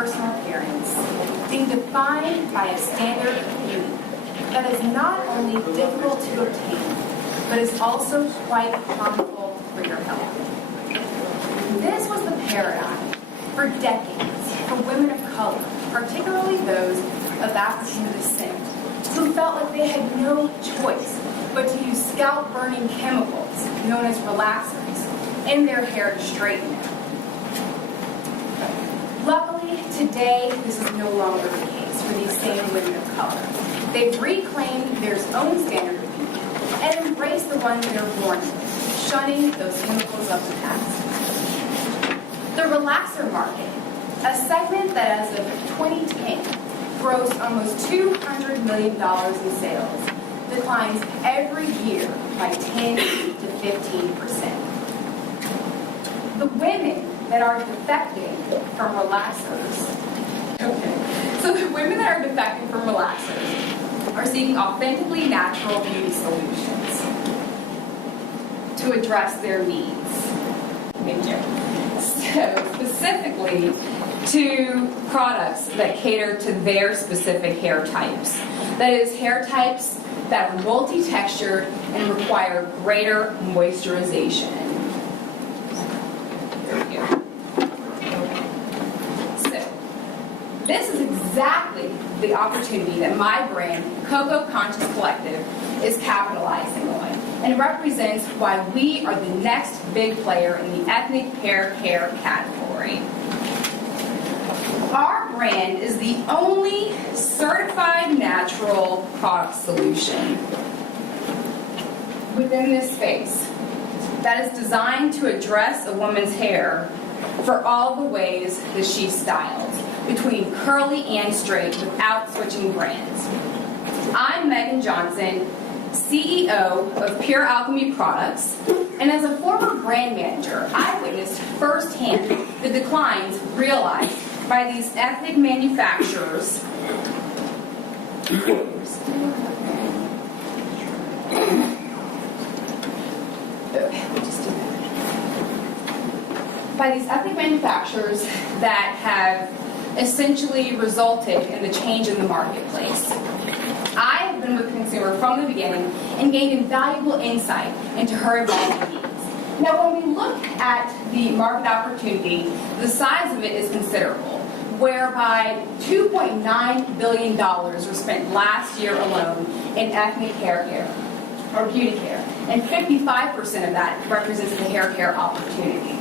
personal appearance, being defined by a standard of beauty that is not only difficult to obtain, but is also quite harmful for your health. This was the paradigm for decades for women of color, particularly those of African descent, who felt like they had no choice but to use scalp-burning chemicals, known as relaxers, in their hair to straighten it. Luckily, today, this is no longer the case for these same women of color. They've reclaimed their own standard of beauty and embraced the ones they're born with, shunning those chemicals of the past. The relaxer market, a segment that as of 2010 grossed almost $200 million in sales, declines every year by 10 to 15%. The women that are defecting from relaxers, so the women that are defecting from relaxers are seeking authentically natural beauty solutions to address their needs. Thank you. So specifically to products that cater to their specific hair types. That is, hair types that are multi-textured and require greater moisturization. There we go. So, this is exactly the opportunity that my brand, Cocoa Conscious Collective, is capitalizing on, and represents why we are the next big player in the ethnic hair care category. Our brand is the only certified natural product solution within this space that is designed to address a woman's hair for all the ways that she's styled, between curly and straight, without switching brands. I'm Megan Johnson, CEO of Pure Alchemy Products, and as a former brand manager, I witnessed firsthand the declines realized by these ethnic manufacturers that have essentially resulted in the change in the marketplace. I have been with the consumer from the beginning and gained invaluable insight into her evolving needs. Now, when we look at the market opportunity, the size of it is considerable, whereby $2.9 billion was spent last year alone in ethnic hair care, or beauty care, and 55% of that represents the hair care opportunity.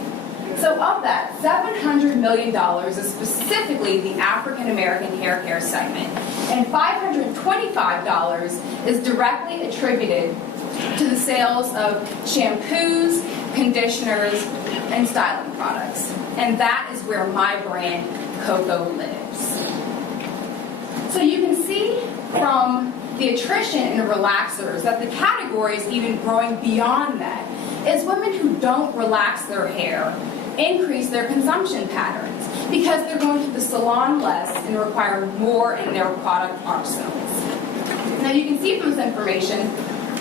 So of that, $700 million is specifically the African American hair care segment, and $525 is directly attributed to the sales of shampoos, conditioners, and styling products. And that is where my brand, Cocoa, lives. So you can see from the attrition in the relaxers that the category is even growing beyond that, as women who don't relax their hair increase their consumption patterns because they're going to the salon less and require more in their product arsenals. Now you can see from this information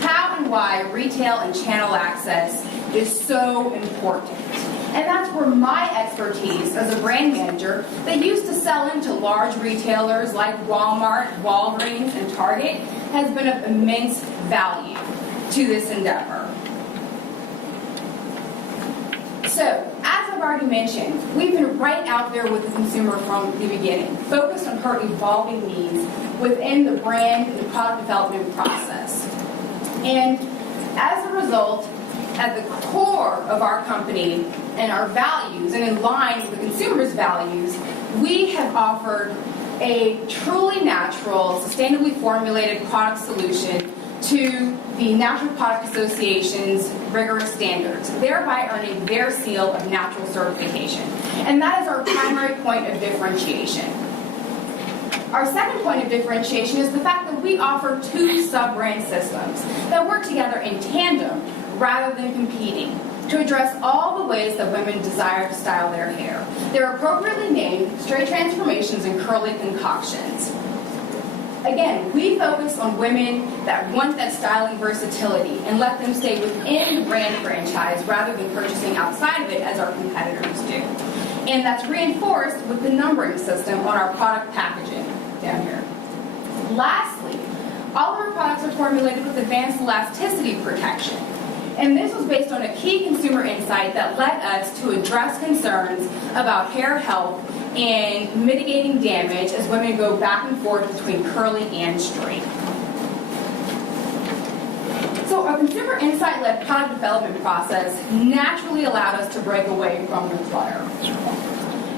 how and why retail and channel access is so important. And that's where my expertise as a brand manager that used to sell into large retailers like Walmart, Walgreens, and Target has been of immense value to this endeavor. So, as I've already mentioned, we've been right out there with the consumer from the beginning, focused on her evolving needs within the brand and product development process. And as a result, at the core of our company and our values, and in line with the consumer's values, we have offered a truly natural, sustainably formulated product solution to the Natural Product Association's rigorous standards, thereby earning their seal of natural certification. And that is our primary point of differentiation. Our second point of differentiation is the fact that we offer two sub-brand systems that work together in tandem rather than competing to address all the ways that women desire to style their hair. They're appropriately named Straight Transformations and Curly Concoctions. Again, we focus on women that want that styling versatility and let them stay within the brand franchise rather than purchasing outside of it as our competitors do. And that's reinforced with the numbering system on our product packaging down here. Lastly, all of our products are formulated with advanced elasticity protection. And this was based on a key consumer insight that led us to address concerns about hair health and mitigating damage as women go back and forth between curly and straight. So our consumer insight-led product development process naturally allowed us to break away from the clutter.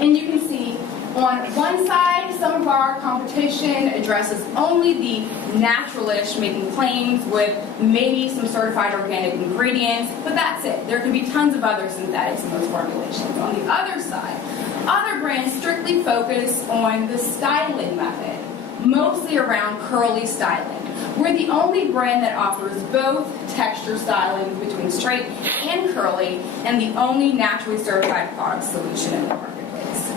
And you can see on one side, some of our competition addresses only the naturalish, making claims with maybe some certified organic ingredients, but that's it. There can be tons of other synthetics in those formulations. On the other side, other brands strictly focus on the styling method, mostly around curly styling. We're the only brand that offers both texture styling between straight and curly, and the only naturally certified product solution in the marketplace.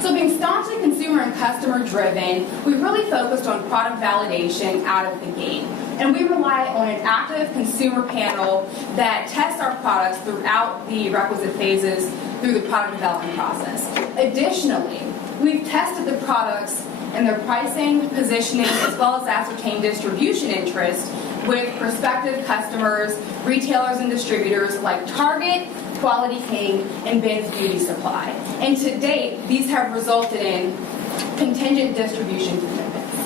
So being staunchly consumer and customer driven, we really focused on product validation out of the gate. And we rely on an active consumer panel that tests our products throughout the requisite phases through the product development process. Additionally, we've tested the products and their pricing, positioning, as well as ascertain distribution interest with prospective customers, retailers, and distributors like Target, Quality King, and Ben's Beauty Supply. And to date, these have resulted in contingent distribution commitments.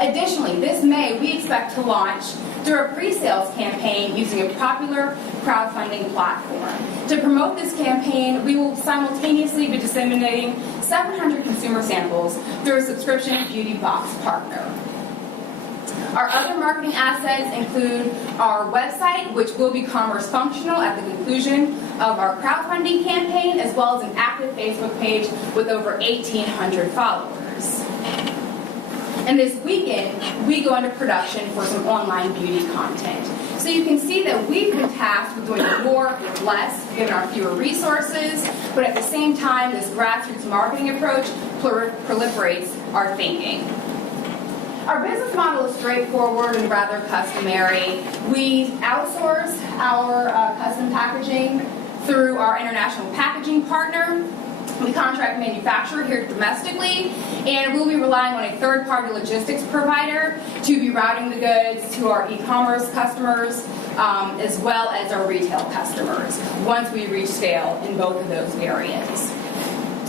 Additionally, this May, we expect to launch through a pre-sales campaign using a popular crowdfunding platform. To promote this campaign, we will simultaneously be disseminating 700 consumer samples through a subscription beauty box partner. Our other marketing assets include our website, which will be commerce functional at the conclusion of our crowdfunding campaign, as well as an active Facebook page with over 1,800 followers. And this weekend, we go into production for some online beauty content. So you can see that we've been tasked with doing more with less, given our fewer resources, but at the same time, this grassroots marketing approach proliferates our thinking. Our business model is straightforward and rather customary. We outsource our custom packaging through our international packaging partner. We contract manufacture here domestically, and we'll be relying on a third-party logistics provider to be routing the goods to our e-commerce customers, as well as our retail customers, once we reach scale in both of those areas.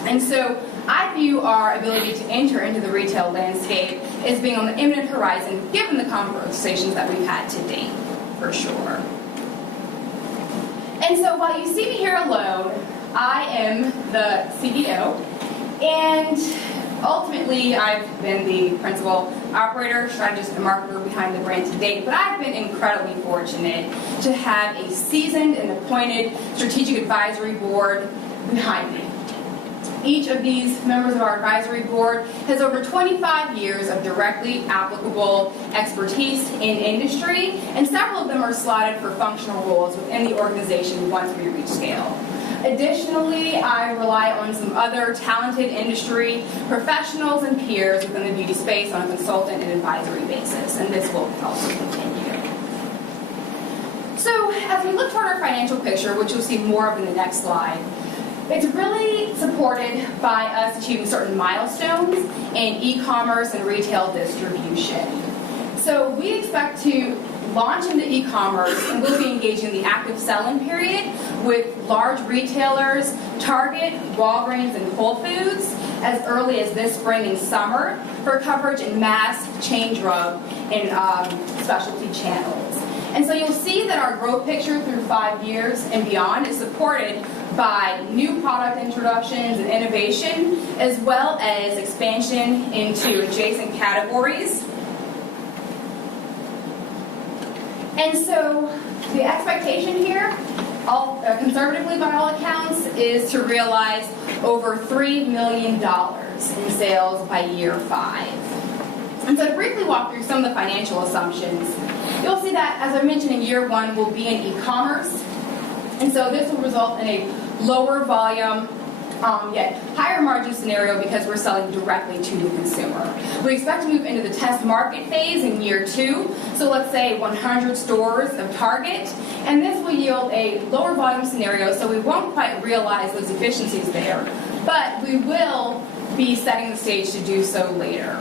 And so I view our ability to enter into the retail landscape as being on the imminent horizon, given the conversations that we've had to date, for sure. And so while you see me here alone, I am the CEO, and ultimately I've been the principal operator, strategist, and marketer behind the brand to date, but I've been incredibly fortunate to have a seasoned and appointed strategic advisory board behind me. Each of these members of our advisory board has over 25 years of directly applicable expertise in industry, and several of them are slotted for functional roles within the organization once we reach scale. Additionally, I rely on some other talented industry professionals and peers within the beauty space on a consultant and advisory basis, and this will also continue. So, as we look toward our financial picture, which you'll see more of in the next slide, it's really supported by us achieving certain milestones in e-commerce and retail distribution. So we expect to launch into e-commerce, and we'll be engaging in the active sell-in period with large retailers, Target, Walgreens, and Whole Foods, as early as this spring and summer for coverage in mass, chain drug, and specialty channels. And so you'll see that our growth picture through 5 years and beyond is supported by new product introductions and innovation, as well as expansion into adjacent categories. And so the expectation here, conservatively by all accounts, is to realize over $3 million in sales by year 5. And so to briefly walk through some of the financial assumptions, you'll see that, as I mentioned, in year 1 we'll be in e-commerce. And so this will result in a lower volume yet higher margin scenario because we're selling directly to the consumer. We expect to move into the test market phase in year 2, so let's say 100 stores of target, and this will yield a lower volume scenario, so we won't quite realize those efficiencies there, but we will be setting the stage to do so later.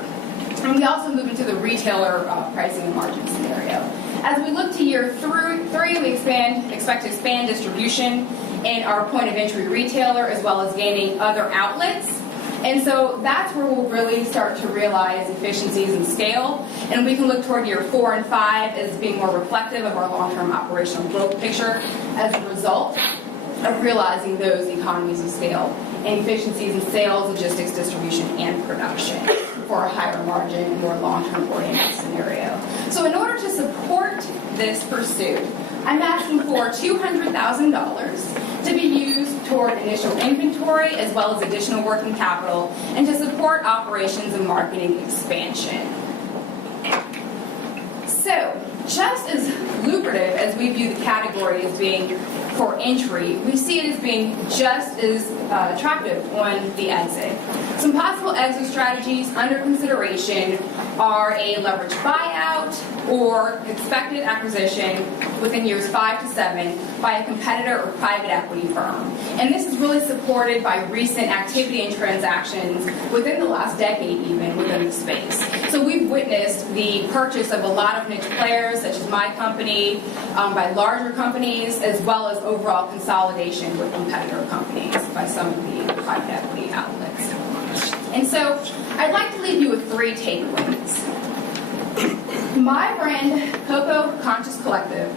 And we also move into the retailer pricing and margin scenario. As we look to year 3, we expect to expand distribution in our point of entry retailer as well as gaining other outlets. And so that's where we'll really start to realize efficiencies and scale. And we can look toward year 4 and 5 as being more reflective of our long-term operational growth picture as a result of realizing those economies of scale and efficiencies in sales, logistics, distribution, and production for a higher margin, more long-term oriented scenario. So in order to support this pursuit, I'm asking for $200,000 to be used toward initial inventory as well as additional working capital and to support operations and marketing expansion. So, just as lucrative as we view the category as being for entry, we see it as being just as attractive on the exit. Some possible exit strategies under consideration are a leveraged buyout or expected acquisition within years 5 to 7 by a competitor or private equity firm. And this is really supported by recent activity and transactions within the last decade even within the space. So we've witnessed the purchase of a lot of niche players such as my company by larger companies as well as overall consolidation with competitor companies by some of the private equity outlets. And so I'd like to leave you with 3 takeaways. My brand, Cocoa Conscious Collective,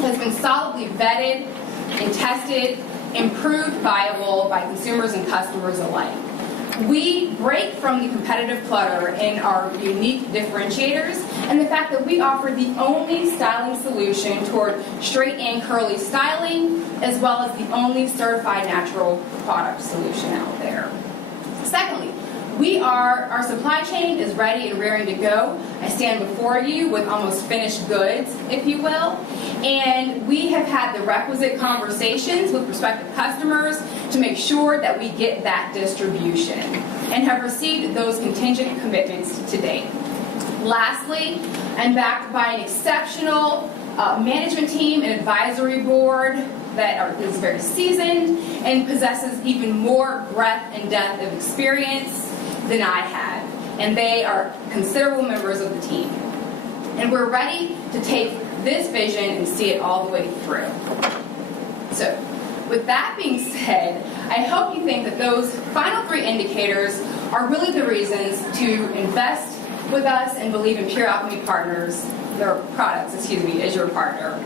has been solidly vetted and tested, improved, viable by consumers and customers alike. We break from the competitive clutter in our unique differentiators and the fact that we offer the only styling solution toward straight and curly styling as well as the only certified natural product solution out there. Secondly, our supply chain is ready and raring to go. I stand before you with almost finished goods, if you will, and we have had the requisite conversations with prospective customers to make sure that we get that distribution and have received those contingent commitments to date. Lastly, I'm backed by an exceptional management team and advisory board that is very seasoned and possesses even more breadth and depth of experience than I have. And they are considerable members of the team. And we're ready to take this vision and see it all the way through. So, with that being said, I hope you think that those final 3 indicators are really the reasons to invest with us and believe in Pure Alchemy Partners, their products, as your partner.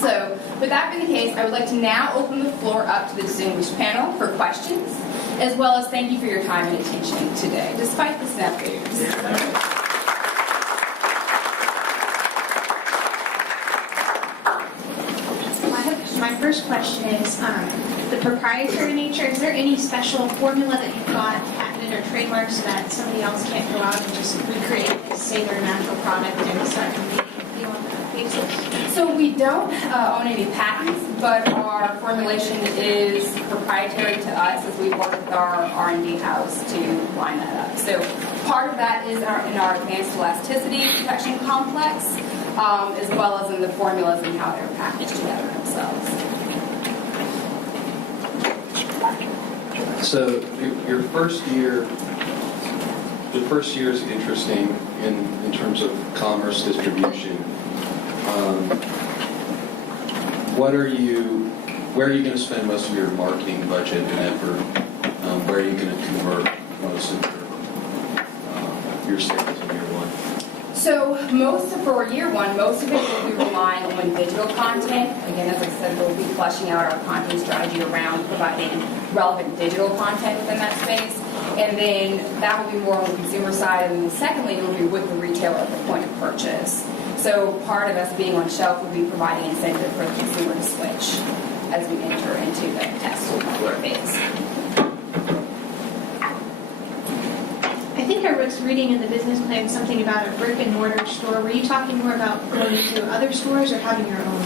So, with that being the case, I would like to now open the floor up to the distinguished panel for questions, as well as thank you for your time and attention today, despite the snafus. My first question is the proprietary nature. Is there any special formula that you've got patented or trademarked so that somebody else can't go out and just recreate it, say their natural product and start competing on that basis? So we don't own any patents, but our formulation is proprietary to us as we work with our R&D house to line that up. So part of that is in our advanced elasticity protection complex, as well as in the formulas and how they're packaged together themselves. So your first year, the first year is interesting in terms of commerce distribution. Where are you going to spend most of your marketing budget and effort? Where are you going to convert most of your sales in year 1? So for year 1, most of it will be relying on digital content. Again, as I said, we'll be fleshing out our content strategy around providing relevant digital content within that space. And then that will be more on the consumer side. And then secondly, it will be with the retailer at the point of purchase. So part of us being on shelf will be providing incentive for the consumer to switch as we enter into the test phase. I think I was reading in the business plan something about a brick and mortar store. Were you talking more about going into other stores or having your own?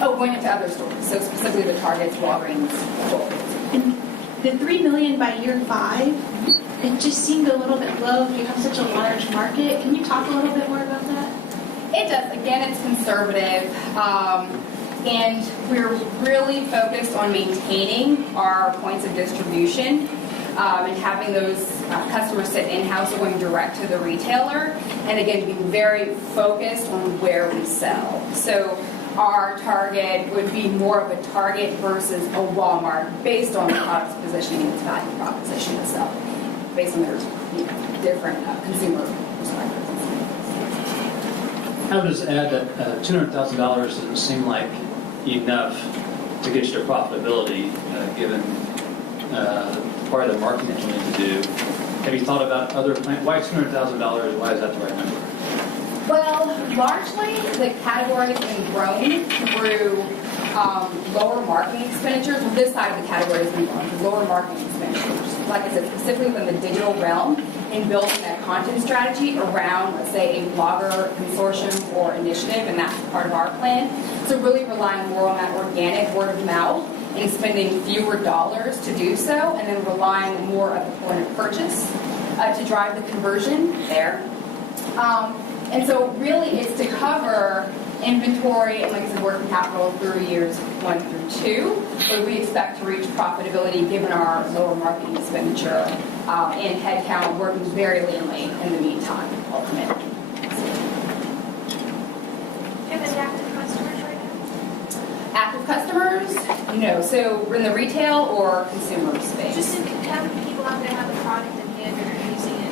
Oh, going into other stores. So specifically the Targets, Walgreens, Whole Foods. The $3 million by year 5, it just seemed a little bit low. You have such a large market. Can you talk a little bit more about that? It does. Again, it's conservative. And we're really focused on maintaining our points of distribution and having those customers sit in-house or going direct to the retailer. And again, being very focused on where we sell. So our target would be more of a Target versus a Walmart based on the product's positioning and its value proposition itself, based on their different consumer perspectives. I would just add that $200,000 doesn't seem like enough to get you to profitability, given part of the marketing that you need to do. Have you thought about other plans? Why $200,000? Why is that the right number? Well, largely the category has been grown through lower marketing expenditures. Well, this side of the category has been grown through lower marketing expenditures. Like I said, specifically within the digital realm, in building that content strategy around, let's say, a blogger consortium or initiative, and that's part of our plan. So really relying more on that organic word of mouth and spending fewer dollars to do so, and then relying more at the point of purchase to drive the conversion there. And so really it's to cover inventory and, like I said, working capital through years 1 through 2, but we expect to reach profitability given our lower marketing expenditure and headcount working very leanly in the meantime, ultimately. Do you have any active customers right now? Active customers? No. So we're in the retail or consumer space? Just how many people out there have a product in hand and are using it?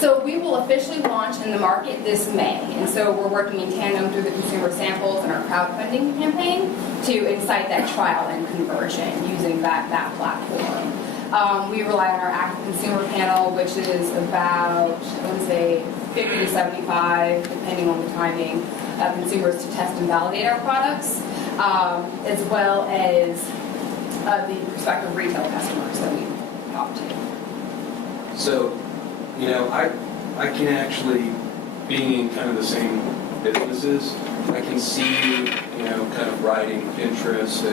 So we will officially launch in the market this May, and so we're working in tandem through the consumer samples and our crowdfunding campaign to incite that trial and conversion using that platform. We rely on our active consumer panel, which is about, I want to say, 50 to 75, depending on the timing, consumers to test and validate our products, as well as the prospective retail customers that we talk to. So, I can actually, being in kind of the same businesses, I can see you, kind of riding Pinterest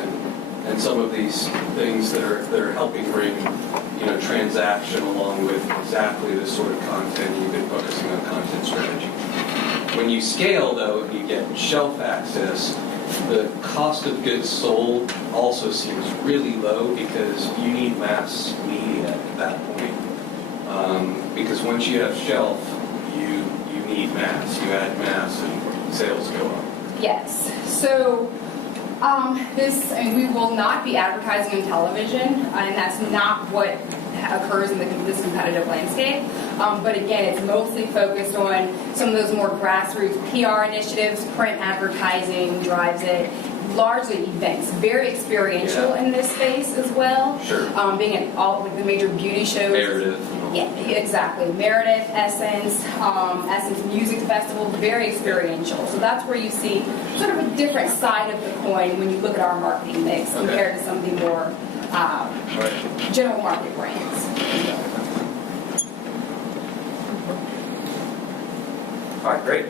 and some of these things that are helping bring, transaction along with exactly the sort of content you've been focusing on content strategy. When you scale, though, and you get shelf access, the cost of goods sold also seems really low because you need mass media at that point. Because once you have shelf, you need mass. You add mass and sales go up. Yes. So we will not be advertising on television, and that's not what occurs in this competitive landscape. But again, it's mostly focused on some of those more grassroots PR initiatives. Print advertising drives it. Largely events, very experiential in this space as well. Sure. Being at all like the major beauty shows. Meredith. Yeah, exactly. Meredith, Essence, Essence Music Festival, very experiential. So that's where you see sort of a different side of the coin when you look at our marketing mix compared to some of the more general market brands. All right, great.